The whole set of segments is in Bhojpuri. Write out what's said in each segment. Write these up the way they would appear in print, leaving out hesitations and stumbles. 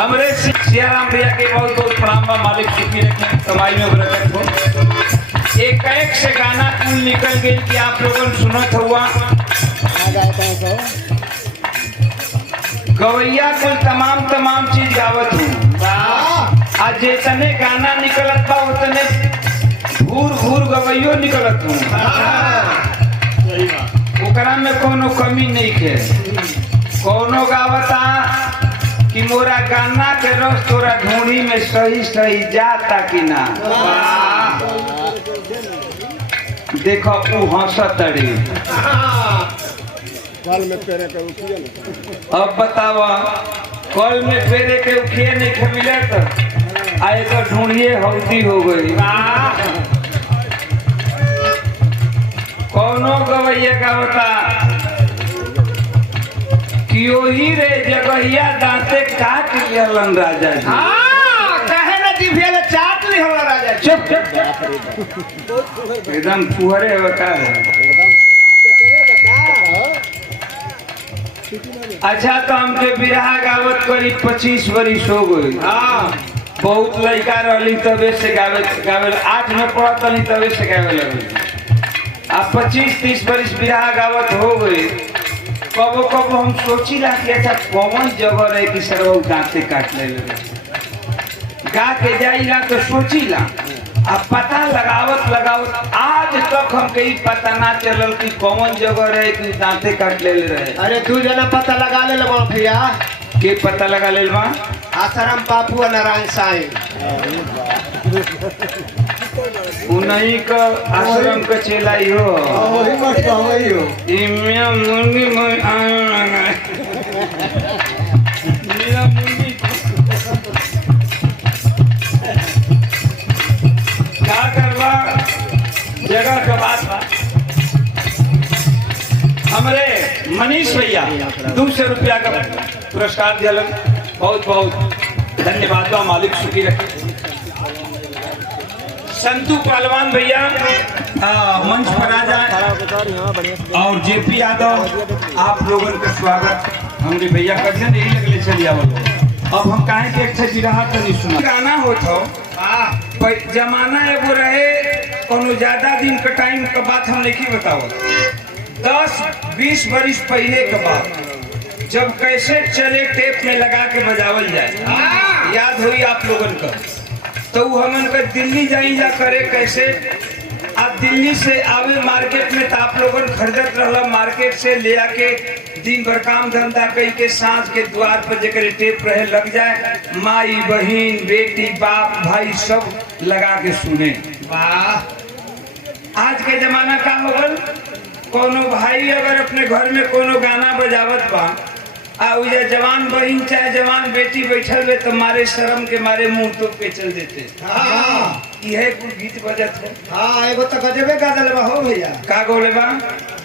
हमरे सियाराम भैया के बहुत बहुत प्रणाम बा। मालिक सुखी रखे, कमाई में बरकत हो। एक से गाना कुल निकल गई कि आप लोगन सुनत हुआ। गवैया कुल तमाम चीज गावत हूँ। आज जितने गाना निकलत बा उतने भूर गवैयो निकलत हूँ। ओकरा में कोनो कमी नहीं है। कोनो गावता कि मोरा गाना के रस तोरा ढूंढी में सही जाता कि ना। देखो ऊ हंसतड़ी। अब बतावा कल में फेरे के उखिए नहीं मिलत आए तो ढूंढिए हौदी हो गई। कौनो गवैया का बता कियो ही रे जगहिया दांते काट लिहलन राजा जी। कहे ना जिभिया ले चाट लिहलन राजा जी। चुप एकदम फुहरे बता है। अच्छा तो हमके बिरहा गावत करीब 25 वर्ष हो गई। बहुत लड़का रही तबे से गावे 8 में पढ़त रही तबे से गावे लगे। अब 25-30 वर्ष बिरहा गावत हो गई। कबो हम सोची ला कि अच्छा कौन जगह रहे कि सरव दांते काट ले गा के जाइला तो सोची ला। अब पता लगावत आज तक हमके ही पता ना चलल कि कौन जगह रहे कि दांते काट ले रहे। अरे तू जना पता लगा ले लो भैया। के पता लगा ले बा? आसाराम बापू नारायण साईं। उन्हीं का आश्रम का चेला ही हो। इम्या मुर्गी क्या करवा जगह का बात बा। हमारे मनीष भैया 200 रुपया का पुरस्कार दिलन। बहुत धन्यवाद बा। मालिक सुखी रखे। संतू पहलवान भैया मंच पर आ जाए और जेपी यादव आप लोगों का स्वागत। हमरे भैया कजन यही लगले चलिए। अब हम कहे कि अच्छा बिरहा तो नहीं सुना गाना होता जमाना एगो रहे कोनो ज्यादा दिन का टाइम का बात हम नहीं बताओ। 10-20 वर्ष पहले के बात जब कैसे चले टेप में लगा के बजावल जाए याद हुई आप लोगन का। तो हमन का दिल्ली जाई जा करे कैसे। आप दिल्ली से आवे मार्केट में तो आप लोगन खरीदत रहला। मार्केट से ले आके दिन भर काम धंधा कई के सांझ के द्वार पर जेकर टेप रहे लग जाए। माई बहन बेटी बाप भाई सब लगा के सुने। वाह आज के जमाना का हो गल। कोनो भाई अगर अपने घर में कोनो गाना बजावत बा उजा जवान बहन चाहे जवान बेटी बैठल बे तो मारे शर्म के मारे मुंह तो पे चल देते। यह कुछ गीत बजत है। एगो तो गजबे गा दले बा हो भैया। का गोले बा?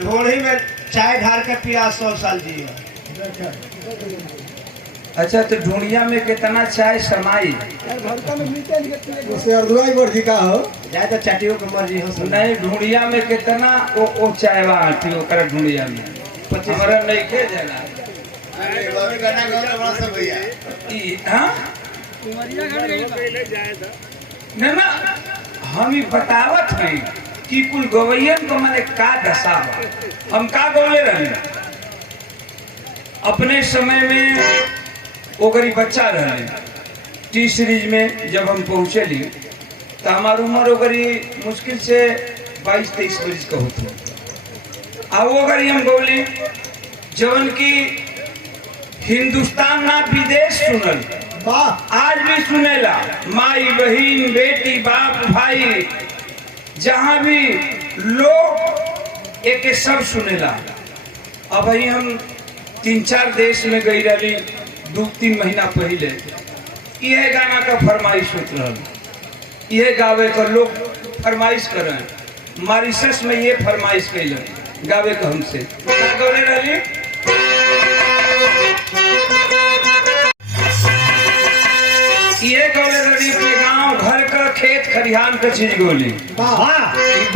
ढोली में चाय ढार के पिया 100 साल जिया। अच्छा तो ढूंढिया में कितना चाय समाई का हो जाए तो चाटियों के मर्जी हो। नहीं ढूंढिया में कितना ओ चाय बाटी ओकरा ढूंढिया में 25 हमरा नहीं के जाना। ना हम ही बतावत हैं कि कुल गवैयन को मैंने का दशा बा। हम का बोले रहे अपने समय में ओकरी बच्चा रहे। टी सीरीज में जब हम पहुंचे ली तो हमारी उम्र ओकरी मुश्किल से 22-23 वर्ष का होती। अब ओकरी हम बोली जवन की हिंदुस्तान ना विदेश सुनल आज भी सुनेला। माई बहन बेटी बाप भाई जहाँ भी लोग एक सब सुनेला। अब ही हम 3-4 देश में गई रही 2-3 महीना पहले। यह गाना का फरमाइश होत रहा। यह गावे का लोग फरमाइश करें। मॉरिशस में ये फरमाइश कैलन गावे का हमसे गौले रही। ये गौले रही पे गांव घर का खेत खरिहान का चीज गोली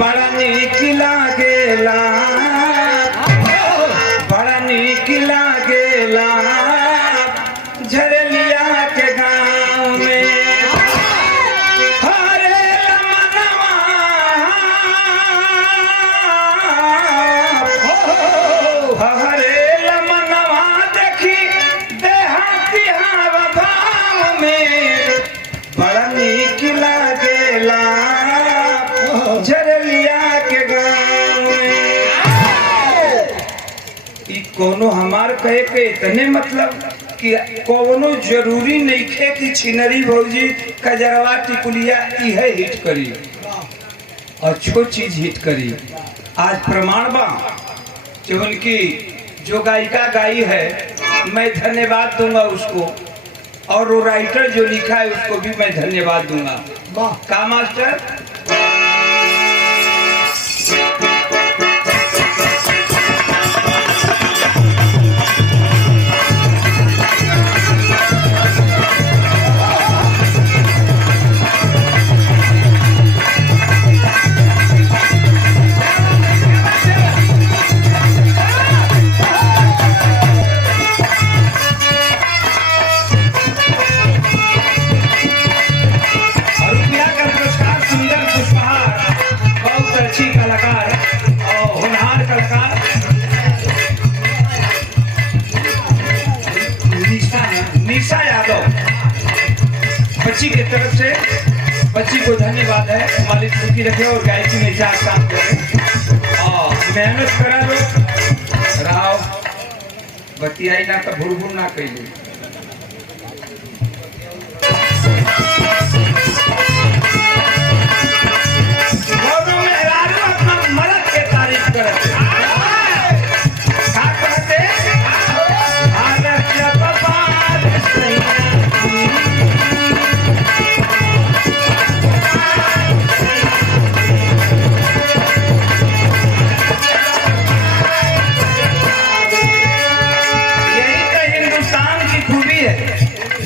बड़ा नीक लागेला। बड़ा नीक लागेला झरलिया के कोनो हमार कहे के इतने मतलब कि कोनो जरूरी नहीं खे कि छिनरी भौजी कजरवा टिकुलिया यह हिट करी, अच्छो चीज हिट करी। आज प्रमाण बा जो उनकी जो गायिका गाई है, मैं धन्यवाद दूंगा उसको, और वो राइटर जो लिखा है उसको भी मैं धन्यवाद दूंगा। का मास्टर निशा यादव बच्ची की तरफ से, बच्ची को धन्यवाद है, मालिक सुखी रखे और गायकी में जा काम करे और मेहनत करा लो राव बतियाई ना तो भुरभुर ना कही। अपना मर्द के तारीफ करते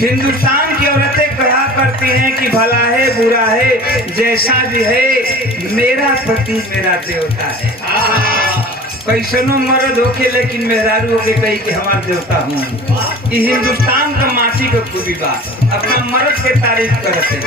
हिंदुस्तान की औरतें कहा करती हैं कि भला है बुरा है जैसा भी है, मेरा पति मेरा देवता है। कैसनो मर्द होके लेकिन मेहरारू होके कही कि हमारा देवता हूँ। ये हिंदुस्तान का माटी का खूबी बात, अपना मर्द के तारीफ करते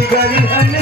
बिगड़ी हन